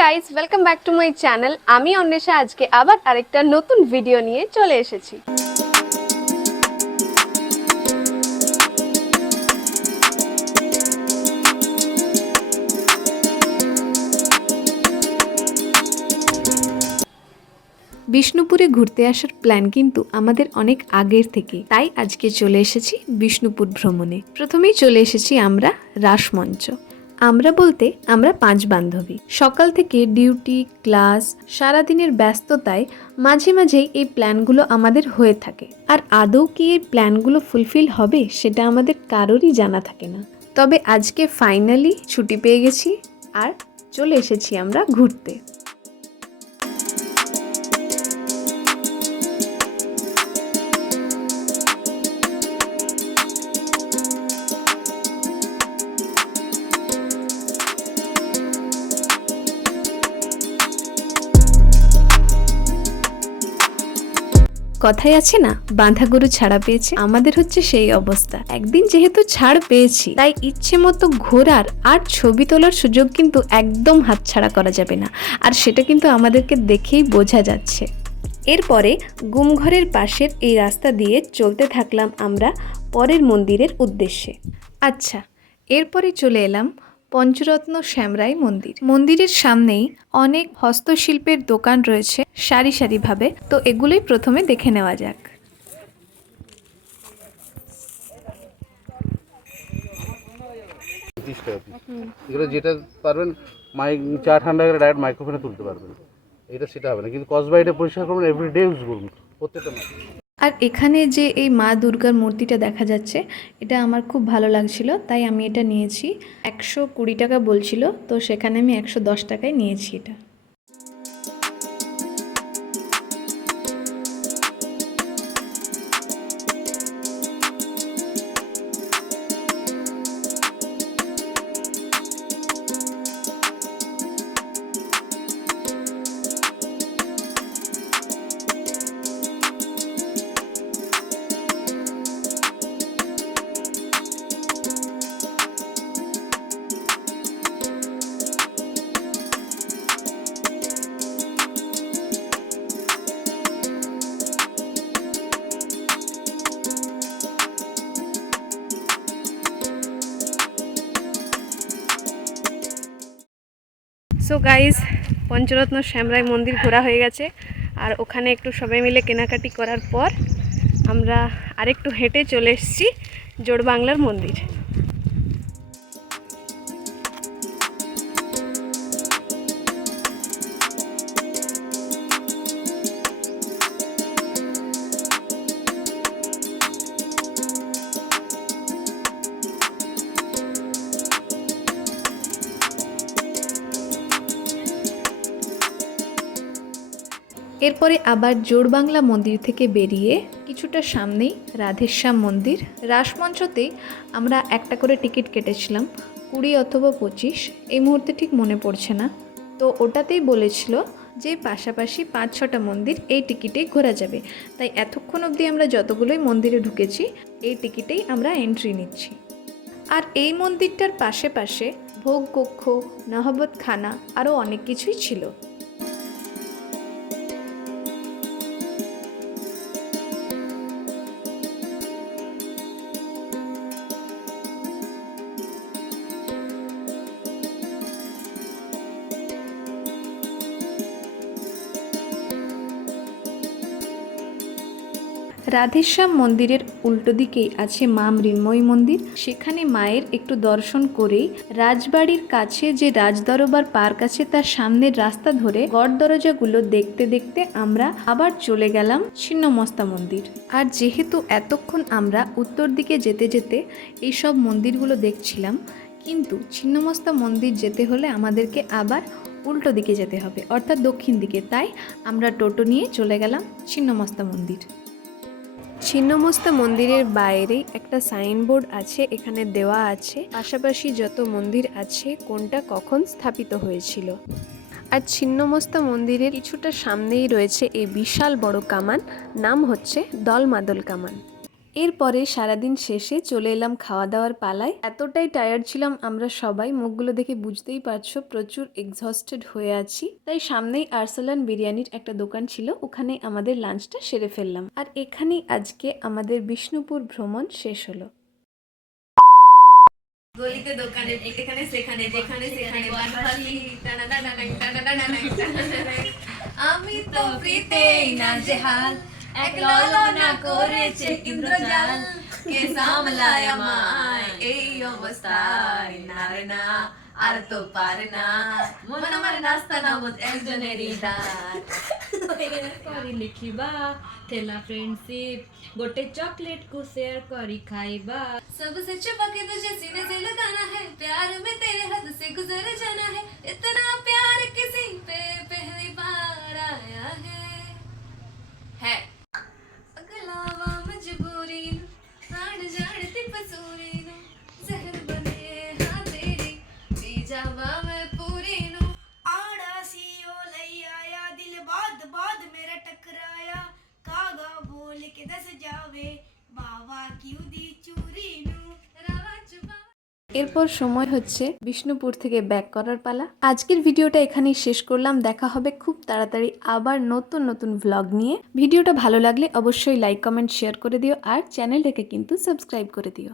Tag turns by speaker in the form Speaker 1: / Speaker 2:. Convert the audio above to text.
Speaker 1: Guys welcome back to my channel আমি অন্বেষা, আজকে আবার আরেকটা নতুন ভিডিও নিয়ে চলে এসেছি।
Speaker 2: বিষ্ণুপুরে ঘুরতে আসার প্ল্যান কিন্তু আমাদের অনেক আগের থেকে। তাই আজকে চলে এসেছি বিষ্ণুপুর ভ্রমণে। প্রথমেই চলে এসেছি আমরা রাসমঞ্চ আমরা বলতে আমরা পাঁচ বান্ধবী। সকাল থেকে ডিউটি, ক্লাস, সারাদিনের ব্যস্ততায় মাঝে মাঝেই এই প্ল্যানগুলো আমাদের হয়ে থাকে। আর আদৌ কি এই প্ল্যানগুলো ফুলফিল হবে সেটা আমাদের কারোরই জানা থাকে না। তবে আজকে ফাইনালি ছুটি পেয়ে গেছি আর চলে এসেছি আমরা ঘুরতে। কথাই আছে না বাঁধা গরু ছাড়া পেয়েছে। আমাদের হচ্ছে সেই অবস্থা। একদিন যেহেতু ছাড় পেয়েছি, তাই ইচ্ছে মতো ঘোরার আর ছবি তোলার সুযোগ কিন্তু একদম হাতছাড়া করা যাবে না। আর সেটা কিন্তু আমাদেরকে দেখেই বোঝা যাচ্ছে। এরপরে গুমঘরের পাশের এই রাস্তা দিয়ে চলতে থাকলাম আমরা পরের মন্দিরের উদ্দেশ্যে। আচ্ছা এরপরে চলে এলাম পঞ্চরত্ন শ্যামরাই মন্দির। মন্দিরের সামনেই অনেক হস্তশিল্পের দোকান রয়েছে সারি সারিভাবে। তো এগুলোই প্রথমে দেখে নেওয়া যাক।
Speaker 3: এগুলো যেটা পারবেন, মাইক, চা ঠান্ডা করে ডাইরেক্ট মাইক্রোফোনে তুলতে পারবেন। এটা সেটা হবে না। কিন্তু কসবাইটা পরিষ্কার করবেন এভরিডে ইউজ করুন। প্রত্যেকটা
Speaker 2: আর এখানে যে এই মা দুর্গার মূর্তিটা দেখা যাচ্ছে, এটা আমার খুব ভালো লাগছিল, তাই আমি এটা নিয়েছি। একশো কুড়ি টাকা বলছিল, তো সেখানে আমি একশো দশ টাকায় নিয়েছি এটা।
Speaker 1: সো গাইজ পঞ্চরত্ন শ্যামরাই মন্দির ঘোরা হয়ে গেছে। আর ওখানে একটু সবাই মিলে কেনাকাটি করার পর আমরা আরেকটু হেঁটে চলে এসেছি জোড়বাংলার মন্দির।
Speaker 2: এরপরে আবার জোড়বাংলা মন্দির থেকে বেরিয়ে কিছুটা সামনেই রাধেশ্যাম মন্দির। রাসমঞ্চতেই আমরা একটা করে টিকিট কেটেছিলাম, কুড়ি অথবা পঁচিশ। এই মুহূর্তে ঠিক মনে পড়ছে না। তো ওটাতেই বলেছিল যে পাশাপাশি পাঁচ, ছটা মন্দির এই টিকিটেই ঘোরা যাবে। তাই এতক্ষণ অবধি আমরা যতগুলোই মন্দিরে ঢুকেছি, এই টিকিটেই আমরা এন্ট্রি নিচ্ছি। আর এই মন্দিরটার পাশে পাশে ভোগ কক্ষ নহবত খানা আরও অনেক কিছুই ছিল। রাধেশ্যাম মন্দিরের উল্টো দিকেই আছে মা মৃন্ময়ী মন্দির। সেখানে মায়ের একটু দর্শন করেই রাজবাড়ির কাছে যে রাজদরবার পার্ক আছে, তার সামনের রাস্তা ধরে গড় দরজাগুলো দেখতে দেখতে আমরা আবার চলে গেলাম ছিন্নমস্তা মন্দির। আর যেহেতু এতক্ষণ আমরা উত্তর দিকে যেতে যেতে এইসব মন্দিরগুলো দেখছিলাম, কিন্তু ছিন্নমস্তা মন্দির যেতে হলে আমাদেরকে আবার উল্টো দিকে যেতে হবে, অর্থাৎ দক্ষিণ দিকে। তাই আমরা টোটো নিয়ে চলে গেলাম ছিন্নমস্তা মন্দির। ছিন্নমস্তা মন্দিরের বাইরে একটা সাইনবোর্ড আছে, এখানে দেওয়া আছে, পাশাপাশি যত মন্দির আছে, কোনটা কখন স্থাপিত হয়েছিল। আর ছিন্নমস্তা মন্দিরের কিছুটা সামনেই রয়েছে এই বিশাল বড় কামান, নাম হচ্ছে দলমাদল কামান। এরপরে সারাদিন শেষে চলে এলাম খাওয়া দাওয়ার পালায়। এতটাই টায়ার্ড ছিলাম আমরা সবাই মুখগুলো দেখে বুঝতেই পারছ প্রচুর এক্সহস্টেড হয়ে আছি। তাই সামনেই আরসালান বিরিয়ানির একটা দোকান ছিল ওখানে আমাদের লাঞ্চটা সেরে ফেললাম। আর এখানেই আজকে আমাদের বিষ্ণুপুর ভ্রমণ শেষ হলো।
Speaker 1: গলিতে দোকানে এখানে সেখানে যেখানে সেখানে বানভালি, টানাটানাটাং, টানাটানাটাং, টানাটানাটাং। আমি তো প্রীতেই না জেহাল एक लालोना కోరేచే ఇంద్రజాలం కేసామలాయమాయ్ ఏయో వస్తాయ్ నారనా అరతో పారనా మన మన నాస్తానా బుత్ ఎల్జనేరీదార్
Speaker 4: করি লিখিবা তেলা ফ্রেন্ডশিপ গোটে চকলেট কো শেয়ার করি খাইবা
Speaker 1: सबसे छुपा के तुझे सीने से लगाना है प्यार में तेरे हद से गुजर जाना है इतना प्यार किसी
Speaker 2: এরপর সময় হচ্ছে বিষ্ণুপুর থেকে ব্যাক করার পালা। আজকের ভিডিওটা এখানেই শেষ করলাম। দেখা হবে খুব তাড়াতাড়ি আবার নতুন নতুন ভ্লগ নিয়ে। ভিডিওটা ভালো লাগলে অবশ্যই লাইক কমেন্ট শেয়ার করে দিও আর চ্যানেলটাকে কিন্তু সাবস্ক্রাইব করে দিও।